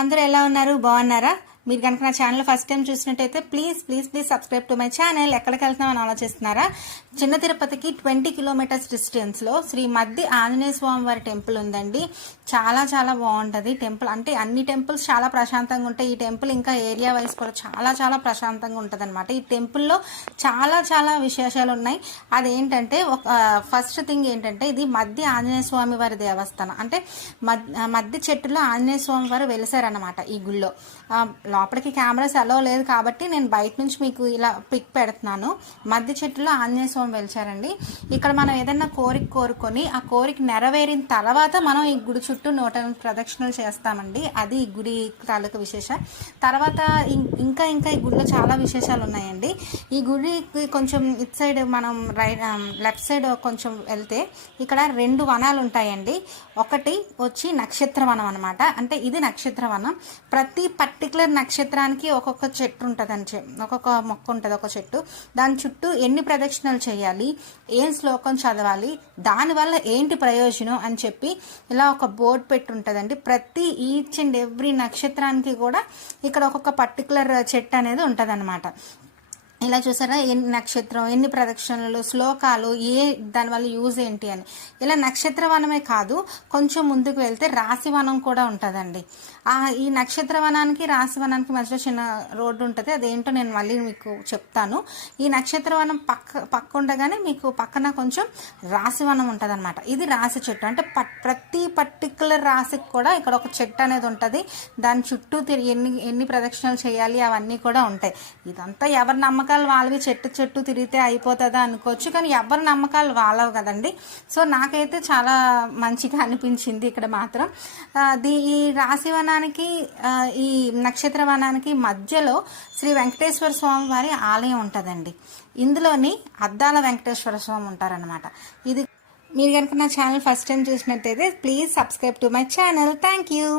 అందరూ ఎలా ఉన్నారు? బాగున్నారా? మీరు కనుక నా ఛానల్ ఫస్ట్ టైం చూసినట్టయితే please please please subscribe to my channel ఎక్కడికి వెళ్తున్నామని ఆలోచిస్తున్నారా? చిన్న తిరుపతికి ట్వంటీ కిలోమీటర్స్ డిస్టెన్స్లో శ్రీ మద్ది ఆంజనేయ స్వామి వారి టెంపుల్ ఉందండి. చాలా చాలా బాగుంటుంది. టెంపుల్ అంటే అన్ని టెంపుల్స్ చాలా ప్రశాంతంగా ఉంటాయి. ఈ టెంపుల్ ఇంకా ఏరియా వైజ్ కూడా చాలా చాలా ప్రశాంతంగా ఉంటుంది అనమాట ఈ టెంపుల్లో చాలా చాలా విశేషాలు ఉన్నాయి. అదేంటంటే ఒక ఫస్ట్ థింగ్ ఏంటంటే ఇది మధ్య ఆంజనేయ స్వామి వారి దేవస్థానం. అంటే మద్- మధ్య చెట్టులో ఆంజనేయ స్వామి వారు వెలిసారనమాట ఈ గుళ్ళో. లోపలికి కెమెరాస్ అలో లేదు కాబట్టి నేను బయట నుంచి మీకు ఇలా పిక్ పెడుతున్నాను. మధ్య చెట్టులో ఆంజనేయ స్వామి వెలిచారండి. ఇక్కడ మనం ఏదైనా కోరిక కోరుకొని ఆ కోరిక నెరవేరిన తర్వాత మనం ఈ గుడి చుట్టూ నూట ప్రదక్షిణలు చేస్తామండి. అది ఈ గుడి తాలూకు విశేషం. తర్వాత ఇం- ఇంకా ఇంకా ఈ గుడిలో చాలా విశేషాలు ఉన్నాయండి. ఈ గుడికి కొంచెం ఇటు సైడ్ మనం రైట్ లెఫ్ట్ సైడ్ కొంచెం వెళ్తే ఇక్కడ రెండు వనాలు ఉంటాయండి. ఒకటి వచ్చి నక్షత్ర వనం అనమాట అంటే ఇది నక్షత్ర వనం ప్రతి పర్టికులర్ నక్షత్రానికి ఒక్కొక్క చెట్టు ఉంటుంది అని ఒక్కొక్క మొక్క ఉంటుంది ఒక చెట్టు. దాని చుట్టూ ఎన్ని ప్రదక్షిణలు చేయాలి? ఏం శ్లోకం చదవాలి? దానివల్ల ఏంటి ప్రయోజనం అని చెప్పి ఇలా ఒక బోర్డు పెట్టి ఉంటుందండి. ప్రతి ఈచ్ అండ్ ఎవ్రీ నక్షత్రానికి కూడా ఇక్కడ ఒక్కొక్క పర్టికులర్ చెట్టు అనేది ఉంటుంది ఇలా చూసారా? ఎన్ని నక్షత్రం ఎన్ని ప్రదక్షిణలు శ్లోకాలు ఏ దానివల్ల యూజ్ ఏంటి అని. ఇలా నక్షత్ర వనమే కాదు కొంచెం ముందుకు వెళ్తే రాశి వనం కూడా ఉంటుందండి. ఆ ఈ నక్షత్ర వనానికి రాశి వనానికి మధ్యలో చిన్న రోడ్డు ఉంటుంది. అదేంటో నేను మళ్ళీ మీకు చెప్తాను. ఈ నక్షత్ర వనం పక్క పక్క ఉండగానే మీకు పక్కన కొంచెం రాశివనం ఉంటుంది అనమాట ఇది రాశి చెట్టు. అంటే పట్- ప్రతి పర్టికులర్ రాశికి కూడా ఇక్కడ ఒక చెట్టు అనేది ఉంటుంది. దాని చుట్టూ తిరిగి ఎన్ని ఎన్ని ప్రదక్షిణలు చేయాలి అవన్నీ కూడా ఉంటాయి. ఇదంతా ఎవరి నమ్మకాలు వాళ్ళవి చెట్టు చెట్టు తిరిగితే అయిపోతుందా అనుకోవచ్చు కానీ ఎవరి నమ్మకాలు వాళ్ళవు కదండి. సో నాకైతే చాలా మంచిగా అనిపించింది ఇక్కడ మాత్రం. దీ ఈ రాశివనానికి ఈ నక్షత్ర వనానికి మధ్యలో శ్రీ వెంకటేశ్వర స్వామి వారి ఆలయం ఉంటుందండి. ఇందులోని అద్దాల వెంకటేశ్వర స్వామి ఉంటారనమాట ఇది మీరు కనుక నా ఛానల్ ఫస్ట్ టైం చూసినట్టయితే please subscribe to my channel. Thank you.